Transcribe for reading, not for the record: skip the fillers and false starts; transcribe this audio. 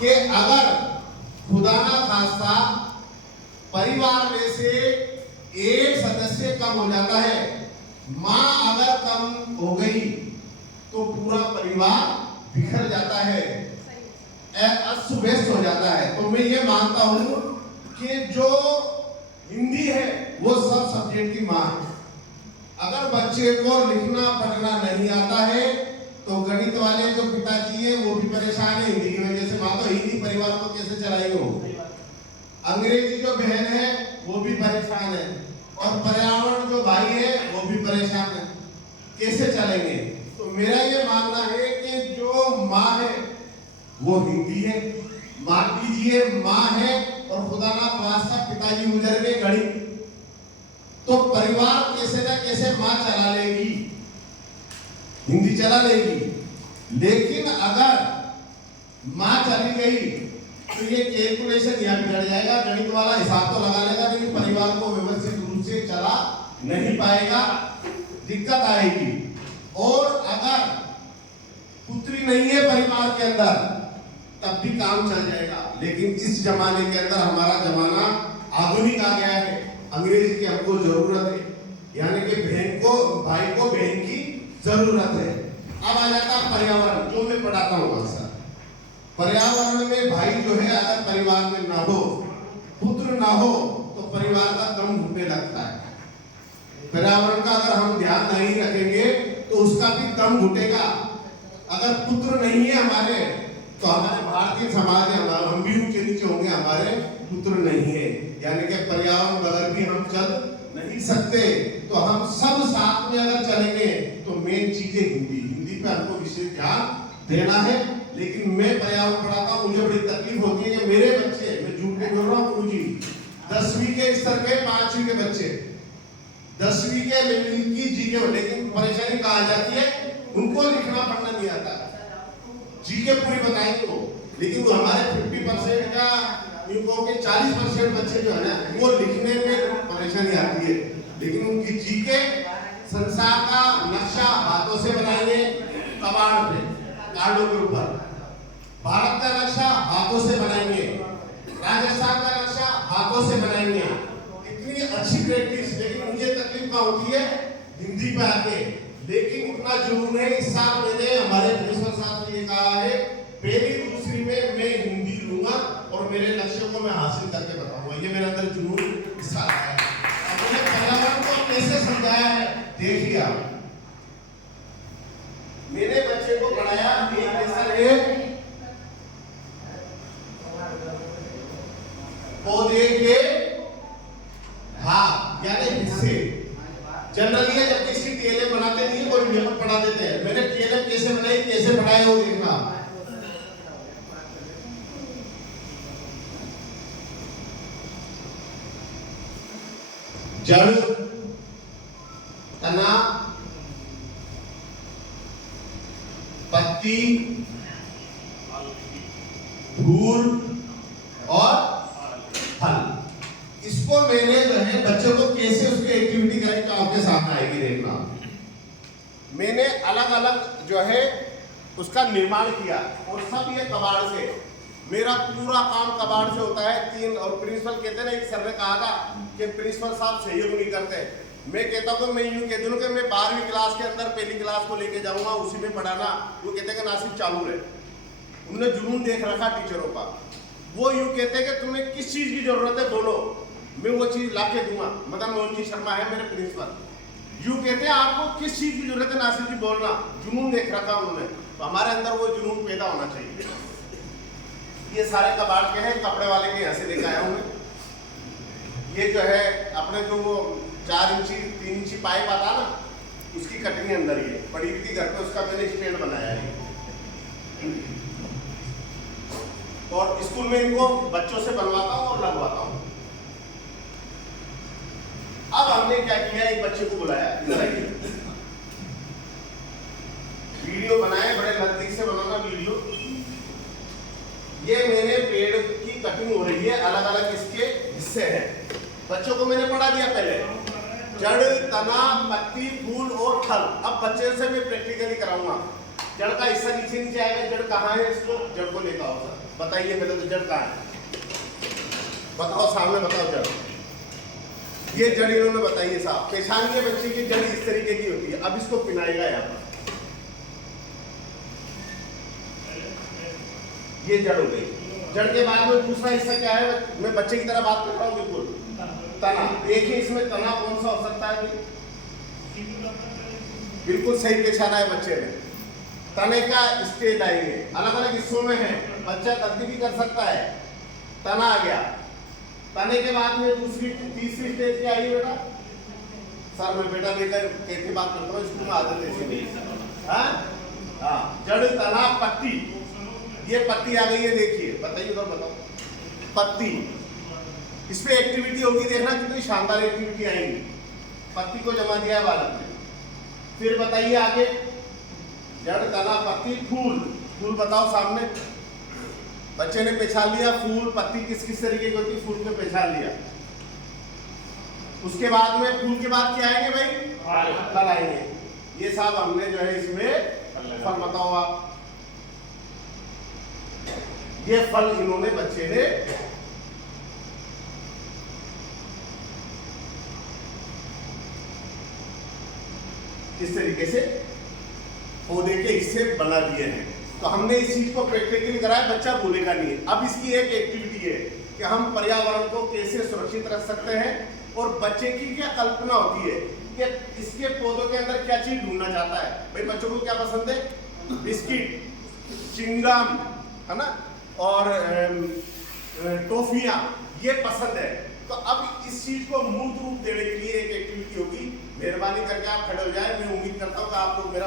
कि अगर खुदा ना खास्ता परिवार में से एक सदस्य कम हो जाता है, माँ अगर कम हो गई तो पूरा परिवार बिखर जाता है, अस्त व्यस्त हो जाता है। तो मैं ये मानता हूँ कि जो हिंदी है वो सब सब्जेक्ट की माँ है। अगर बच्चे को लिखना पढ़ना नहीं आता है तो गणित वाले जो पिताजी है वो भी परेशान है हिंदी की वजह से। माँ तो हिंदी परिवार को कैसे चलाएगी वो। अंग्रेजी जो बहन है वो भी परेशान है, और पर्यावरण जो भाई है वो भी परेशान है, कैसे चलेंगे। तो मेरा ये मानना है कि जो माँ है वो हिंदी है, मान लीजिए माँ है, और खुदा ना खास्ता पिताजी गुजर गए गणित, तो परिवार कैसे ना कैसे माँ चला लेगी, हिंदी चला लेगी। लेकिन अगर माँ चली गई तो ये कैलकुलेशन यहाँ बिगड़ जाएगा, गणित वाला हिसाब तो लगा लेगा लेकिन परिवार को व्यवस्थित रूप से चला नहीं पाएगा, दिक्कत आएगी। और अगर पुत्री नहीं है परिवार के अंदर तब भी काम चल जाएगा। लेकिन इस जमाने के अंदर हमारा जमाना आधुनिक आ गया है, अंग्रेजी की हमको जरूरत है, यानी कि बहन को भाई को बहन की जरूरत है। अब आ जाता पर्यावरण जो मैं पढ़ाता हूँ अक्सर। पर्यावरण में भाई जो है अगर परिवार में ना हो, पुत्र ना हो, तो परिवार का दम घुटने लगता है। पर्यावरण का अगर हम ध्यान नहीं रखेंगे तो उसका भी दम घुटेगा। अगर पुत्र नहीं है हमारे तो हमारे भारतीय समाज में हम भी ऊंचे नीचे होंगे, हमारे पुत्र नहीं है, यानी कि पर्यावरण बगैर भी हम चल नहीं सकते। तो हम सब साथ में अगर चलेंगे तो मेन चीज है हिंदी पे हमको विशेष ध्यान देना है। लेकिन मैं पर्यावरण पढ़ाता हूँ, मुझे बड़ी तकलीफ होती है कि मेरे बच्चे, मैं झूठ नहीं बोल रहा हूँ गुरुजी, 10वीं के स्तर के 5वीं के बच्चे 10वीं के लेवल की जीके, लेकिन परेशानी कहाँ आ जाती है, उनको लिखना पढ़ना नहीं आता। जीके पूरी बताएंगे वो, लेकिन वो हमारे 50% का इनको के 40% बच्चे जो है ना वो लिखने में परेशानी आती है। लेकिन उनकी जीके संसार का नक्शा हाथों से बनाएंगे, कबाड़ पे कार्डों के ऊपर, भारत का नक्शा हाथों से बनाएंगे, राजस्थान का नक्शा हाथों से बनाएंगे। इतनी अच्छी प्रैक्टिस, लेकिन मुझे तकलीफ क्या होती है हिंदी पे आके। लेकिन इतना जुनून है, इस साल मैंने हमारे प्रिंसिपल साहब ने कहा है पहली दूसरी में मैं हिंदी लूंगा और मेरे लक्ष्य को मैं हासिल करके बताऊंगा। ये मेरे अंदर जुनून इस साल आया है। मैंने पर्यावरण को कैसे समझाया है देखिए आप। मेरे बच्चे को पढ़ाया एक लेसन है पौधे के भाग यानी हिस्से। जनरली जब किसी टीएलएम बनाते नहीं कोई नियम पढ़ा देते हैं, मैंने टीएलएम कैसे बनाई कैसे पढ़ाया वो देखना। जड़, तना, पत्ती, फूल और फल। इसको मैंने जो है बच्चों को कैसे उसकी एक्टिविटी कराई तो आपके सामने आएगी देखना। मैंने अलग अलग जो है उसका निर्माण किया और सब ये कबाड़ से। मेरा पूरा काम कबाड़ से होता है। 3 और प्रिंसिपल कहते हैं ना, एक सर ने कहा था कि प्रिंसिपल साहब सहयोग नहीं करते। मैं कहता हूँ मैं यूं कह दूं कि मैं 12वीं क्लास के अंदर पहली क्लास को लेके जाऊंगा, उसी में पढ़ाना। वो कहते हैं कि नासिब चालू रहे। उन्होंने जुनून देख रखा टीचरों का। वो यूं कहते हैं कि तुम्हें किस चीज की जरूरत है बोलो, मैं वो चीज ला के दूंगा। मदन मोहन जी शर्मा है मेरे प्रिंसिपल। यूं कहते हैं आपको किस चीज की जरूरत है नासिब जी बोलना। जुनून देख रखा उन्होंने, तो हमारे अंदर वो जुनून पैदा होना चाहिए। ये सारे कबाड़ के हैं, कपड़े वाले के यहाँ से लेकर आया हूँ। ये जो है अपने जो वो 4 इंची 3 इंची पाइप आता ना, उसकी कटिंग अंदर ये पड़ी हुई थी घर पे, उसका मैंने स्टैंड बनाया है। और स्कूल में इनको बच्चों से बनवाता हूँ और लगवाता हूँ। अब हमने क्या किया, एक बच्चे को बुलाया, वीडियो बनाए, बड़े नजदीक से बनाना वीडियो। ये मैंने पेड़ की कटिंग हो रही है, अलग अलग इसके हिस्से हैं। बच्चों को मैंने पढ़ा दिया पहले, जड़, तना, पत्ती, फूल और फल। अब बच्चे से मैं प्रैक्टिकली कराऊंगा। जड़ का हिस्सा नीचे नीचे आएगा, जड़ कहाँ है, इसको जड़ को लेकर आओ सर। बताइए पहले तो जड़ कहाँ है, बताओ सामने, बताओ जड़। ये जड़ इन्होंने बताई है साहब। पेशानी के बच्चे की जड़ इस तरीके की होती है। अब इसको पिनाएगा यहाँ पर, ये जड़ हो गई। जड़ के बाद में दूसरा हिस्सा क्या है, मैं बच्चे की तरह बात कर रहा हूँ बिल्कुल, तना। देखिए इसमें तना कौन सा हो सकता है, बिल्कुल सही पहचाना है बच्चे ने। तने का स्टेज आएंगे, अलग अलग हिस्सों में है, बच्चा गलती भी कर सकता है। तना आ गया, तने के बाद में दूसरी तीसरी स्टेज क्या आई बेटा? सर मैं बेटा लेकर कैसे बात करता हूँ, स्कूल में आदत ऐसी नहीं। हाँ, जड़, तना, पत्ती। ये पत्ती आ गई है, देखिए, बताइए उधर बताओ। पत्ती, इस पे एक्टिविटी होगी, देखना कितनी शानदार एक्टिविटी आएगी। पत्ती को जमा दिया है बालक ने। फिर बताइए आगे, जड़, तना, पत्ती, फूल। फूल बताओ सामने, बच्चे ने पहचान लिया। फूल, पत्ती किस किस तरीके की होती है, फूल को पहचान लिया। उसके बाद में फूल के बाद क्या आएंगे भाई? फल आएंगे। ये साहब हमने जो है इसमें फल, बताओ आप, ये फल इन्होंने बच्चे ने इस तरीके से पौधे के हिस्से बना दिए हैं। तो हमने इस चीज को प्रैक्टिकली कराया, बच्चा भूलेगा नहीं। अब इसकी एक एक्टिविटी है कि हम पर्यावरण को कैसे सुरक्षित रख सकते हैं, और बच्चे की क्या कल्पना होती है कि इसके पौधों के अंदर क्या चीज ढूंढना चाहता है। भाई बच्चों को क्या पसंद है? बिस्किट, चिंगम, है ना, और टॉफियां, ये पसंद है। तो अब इस चीज को मूर्त रूप देने के लिए एक एक्टिविटी होगी। मेहरबानी करके आप खड़े हो जाए। मैं उम्मीद करता हूँ कि आप लोग मेरा